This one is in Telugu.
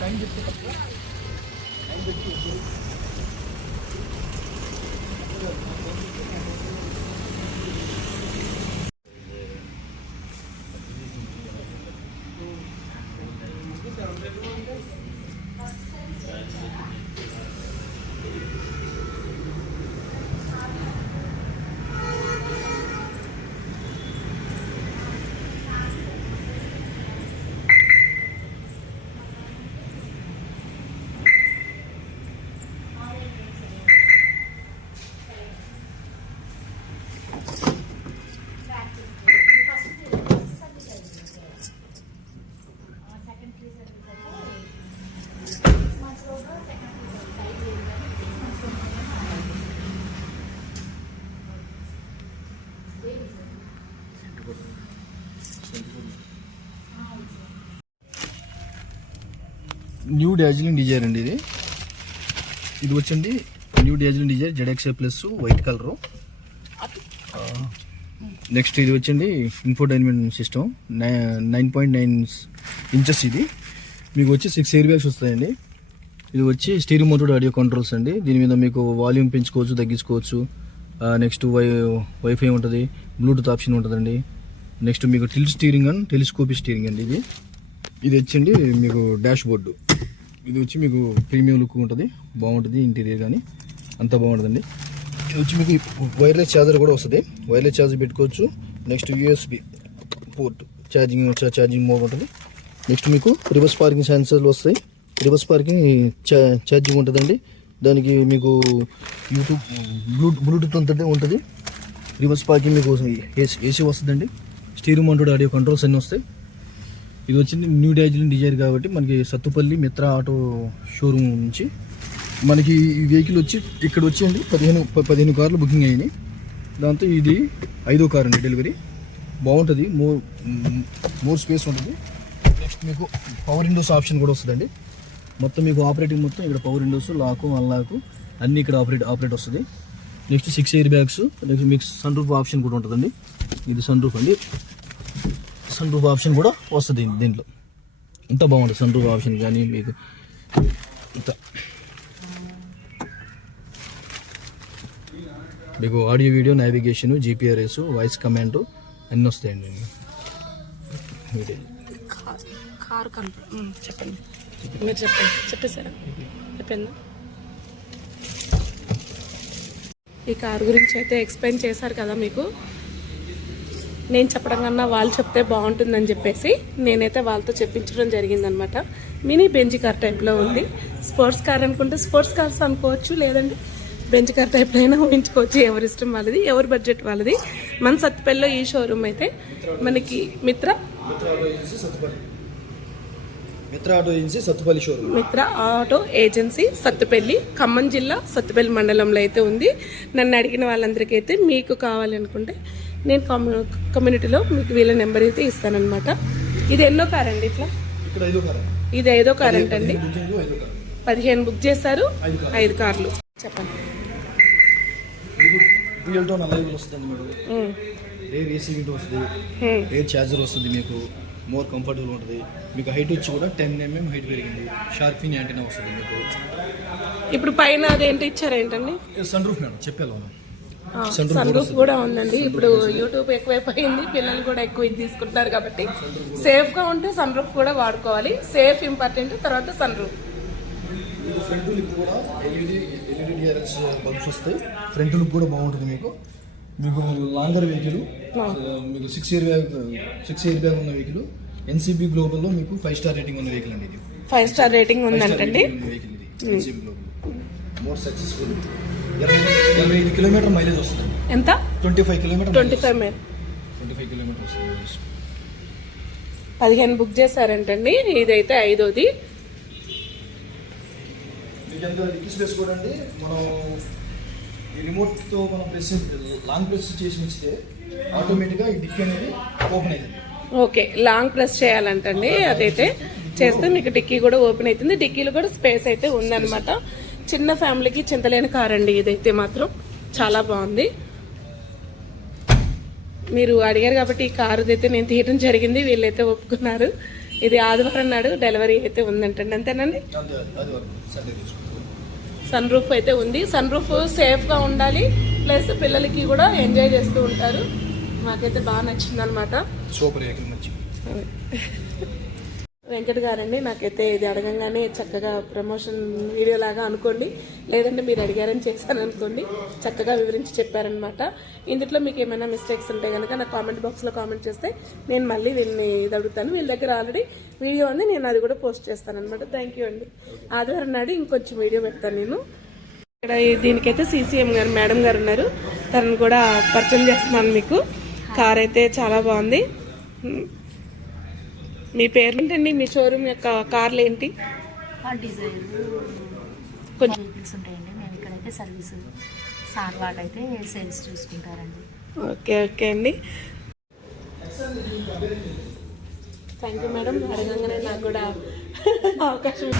టైం చెప్తే టైం పెట్టి న్యూ డార్జిలింగ్ డిజైర్ అండి ఇది. ఇది వచ్చండి new Darjeeling Dzire ZXi plus white colour next ఇది వచ్చండి infotainment system nine point nine inches ఇది. మీకు వచ్చి సిక్స్ ఎయిర్ బ్యాగ్స్ వస్తాయండి. ఇది వచ్చి స్టీరింగ్ మోటోడ్ ఆడియో కంట్రోల్స్ అండి. దీని మీద మీకు వాల్యూమ్ పెంచుకోవచ్చు తగ్గించుకోవచ్చు. నెక్స్ట్ వై వైఫై ఉంటుంది బ్లూటూత్ ఆప్షన్ ఉంటుందండి. నెక్స్ట్ మీకు tilt steering and telescopic steering అండి ఇది. ఇది వచ్చండి మీకు డాష్ బోర్డు ఇది వచ్చి మీకు ప్రీమియం లుక్ ఉంటుంది. బాగుంటుంది ఇంటీరియర్ కానీ అంతా బాగుంటుందండి ఇది వచ్చి మీకు వైర్లెస్ ఛార్జర్ కూడా వస్తుంది. వైర్లెస్ ఛార్జర్ పెట్టుకోవచ్చు. Next USB port. Charging charging mode ఉంటుంది. నెక్స్ట్ మీకు రివర్స్ పార్కింగ్ సెన్సర్లు వస్తాయి. రివర్స్ పార్కింగ్ ఛార్జింగ్ ఉంటుందండి. దానికి మీకు యూట్యూబ్ బ్లూ బ్లూటూత్ ఉంటుంది ఉంటుంది. రివర్స్ పార్కింగ్ మీకు ఏసీ ఏసీ వస్తుందండి. స్టీరింగ్ మౌంటెడ్ ఆడియో కంట్రోల్స్ అన్నీ వస్తాయి. ఇది వచ్చింది న్యూ డార్జిలింగ్ డిజైర్ కాబట్టి మనకి సత్తుపల్లి మిత్ర ఆటో షోరూమ్ నుంచి. మనకి ఈ వెహికల్ వచ్చి ఇక్కడ వచ్చేయండి. పదిహేను పదిహేను కార్లు బుకింగ్ అయినాయి. దాంతో ఇది ఐదో కార్ అండి డెలివరీ బాగుంటుంది. మోర్ మోర్ స్పేస్ ఉంటుంది. నెక్స్ట్ మీకు పవర్ విండోస్ ఆప్షన్ కూడా వస్తుందండి. మొత్తం మీకు ఆపరేటింగ్ మొత్తం ఇక్కడ పవర్ విండోస్ లాకు అన్లాకు అన్నీ ఇక్కడ ఆపరేట్ ఆపరేట్ వస్తుంది. Next six air bags next మీకు సన్ రూఫ్ ఆప్షన్ కూడా ఉంటుందండి. ఇది సన్ రూఫ్ అండి. సన్ రూఫ్ ఆప్షన్ కూడా వస్తుంది దీంట్లో. ఇంత బాగుంటుంది సన్ రూఫ్ ఆప్షన్ కానీ మీకు ఇంత. మీకు audio video navigation GPRS voice command అన్నీ వస్తాయండి. చెప్పండి. మీరు చెప్పండి. చెప్పేశారా చెప్పిందా ఈ కార్ గురించి అయితే ఎక్స్ప్లెయిన్ చేశారు కదా మీకు. నేను చెప్పడం కన్నా వాళ్ళు చెప్తే బాగుంటుందని చెప్పేసి నేనైతే వాళ్ళతో చెప్పించడం జరిగిందనమాట. మినీ బెంజ్ కార్ టైప్లో ఉంది. స్పోర్ట్స్ కార్ అనుకుంటే స్పోర్ట్స్ కార్స్ అనుకోవచ్చు లేదంటే బెంచ్ కార్ టైప్లో అయినా ఊహించుకోవచ్చు. ఎవరి ఇష్టం వాళ్ళది ఎవరి బడ్జెట్ వాళ్ళది. మన సత్తుపల్లిలో ఈ షోరూమ్ అయితే మనకి Mitra Mitra auto agency Sathupalli. Mitra auto agency Sathupalli showroom Mitra auto agency Sathupalli Khammam జిల్లా సత్తుపల్లి మండలంలో అయితే ఉంది. నన్ను అడిగిన వాళ్ళందరికీ అయితే మీకు కావాలనుకుంటే నేను కమ్యూ కమ్యూనిటీలో మీకు వీళ్ళ నెంబర్ అయితే ఇస్తానన్నమాట. ఇది ఎన్నో కార్ అండి ఇట్లా ఇది ఐదో కార్ అంటండి కార్ పదిహేను బుక్ చేశారు ఐదు కార్లు. చెప్పండి. టోన్ అలైవ్ వస్తుంది madam? Um, air AC window వస్తుంది. ఛార్జర్ మీకు. మోర్ కంఫర్టబుల్ ఉంటుంది. మీకు హైట్ వచ్చి కూడా టెన్ ఎంఎం హైట్ పెరిగింది. షార్క్ ఫిన్ యాంటీనా వస్తుంది మీకు. ఇప్పుడు పైన అదేంటి ఇచ్చారు ఏంటండి సన్ రూఫ్ మేడం చెప్పాను సన్ రూఫ్ కూడా ఉందండి. ఇప్పుడు యూట్యూబ్ ఎక్కువైపోయింది పిల్లలు కూడా ఎక్కువ ఇది తీసుకుంటున్నారు కాబట్టి. సేఫ్గా ఉంటే సన్ రూఫ్ కూడా వాడుకోవాలి. సేఫ్ ఇంపార్టెంట్ తర్వాత సన్ రూఫ్ ఫ్రంట్ లుక్ కూడా ఎల్ఈడి ఎల్ఈడి డిఆర్ఎక్స్ బల్బ్స్ వస్తాయి ఫ్రంట్ లుక్ కూడా బాగుంటుంది మీకు. మీకు లాంగర్ వెహికల్ మీకు six air bag six air bag ఉన్న వెహికల్ ఎన్సీబీ గ్లోబల్లో మీకు ఫైవ్ స్టార్ రేటింగ్ ఉన్న వెహికల్ అండి ఇది. ఫైవ్ స్టార్ రేటింగ్ ఉందంటండి. వెహికల్ ఇది ఎన్సీబీ గ్లోబల్ మోర్ సక్సెస్ఫుల్ ఇరవై ఇరవై ఐదు కిలోమీటర్ మైలేజ్ వస్తుంది. ఎంత? Twenty five kilometre twenty five మే. ట్వంటీ ఫైవ్ కిలోమీటర్ వస్తుంది. పదిహేను బుక్ చేశారంటండి. ఇదైతే ఐదోది. అండి మనం ఈ రిమోట్తో మనం ప్రెస్ లాంగ్ ప్రెస్ చేసి ఉంచితే ఆటోమేటిక్గా ఈ డిక్కీ అనేది ఓపెన్ అవుతుంది ఓకే లాంగ్ ప్రెస్ చేయాలంటండి. అదైతే చేస్తే మీకు డిక్కీ కూడా ఓపెన్ అవుతుంది. డిక్కీలో కూడా స్పేస్ అయితే ఉందన్నమాట. చిన్న ఫ్యామిలీకి చింతలేని కార్ అండి ఇదైతే మాత్రం. చాలా బాగుంది. మీరు అడిగారు కాబట్టి ఈ కారు అయితే నేను తీయడం జరిగింది వీళ్ళైతే ఒప్పుకున్నారు. ఇది ఆదివారం నాడు డెలివరీ అయితే ఉందంటండి. అంతేనండి? సన్ రూఫ్ అయితే ఉంది. సన్ రూఫ్ సేఫ్గా ఉండాలి. ప్లస్ పిల్లలకి కూడా ఎంజాయ్ చేస్తూ ఉంటారు. మాకైతే బాగా నచ్చింది అనమాట సూపర్ మంచి. వెంకట్ గారండి నాకైతే ఇది అడగంగానే చక్కగా ప్రమోషన్ వీడియో లాగా అనుకోండి. లేదంటే మీరు అడిగారని చేశాను అనుకోండి. చక్కగా వివరించి చెప్పారనమాట ఇందులో మీకు ఏమైనా మిస్టేక్స్ ఉంటే కనుక నా కామెంట్ బాక్స్లో కామెంట్ చేస్తే నేను మళ్ళీ దీన్ని ఇది అడుగుతాను. వీళ్ళ దగ్గర ఆల్రెడీ వీడియో ఉంది నేను అది కూడా పోస్ట్ చేస్తాను అనమాట థ్యాంక్ యూ అండి. ఆదివారం నాడు ఇంకొంచెం వీడియో పెడతాను నేను. ఇక్కడ దీనికైతే సీసీఎం గారు మేడం గారు ఉన్నారు. తనను కూడా పరిచయం చేస్తున్నాను మీకు. కార్ అయితే చాలా బాగుంది. మీ పేరు ఏంటండి మీ షోరూమ్ యొక్క కార్లు ఏంటి డిజైర్ కొంచెం వెహికల్స్ ఉంటాయండి. మేము ఇక్కడైతే సర్వీస్ సార్ వాళ్ళైతే సేల్స్ చూసుకుంటారండి. ఓకే ఓకే అండి. థ్యాంక్ యూ మేడం అడగంగానే నాకు కూడా అవకాశం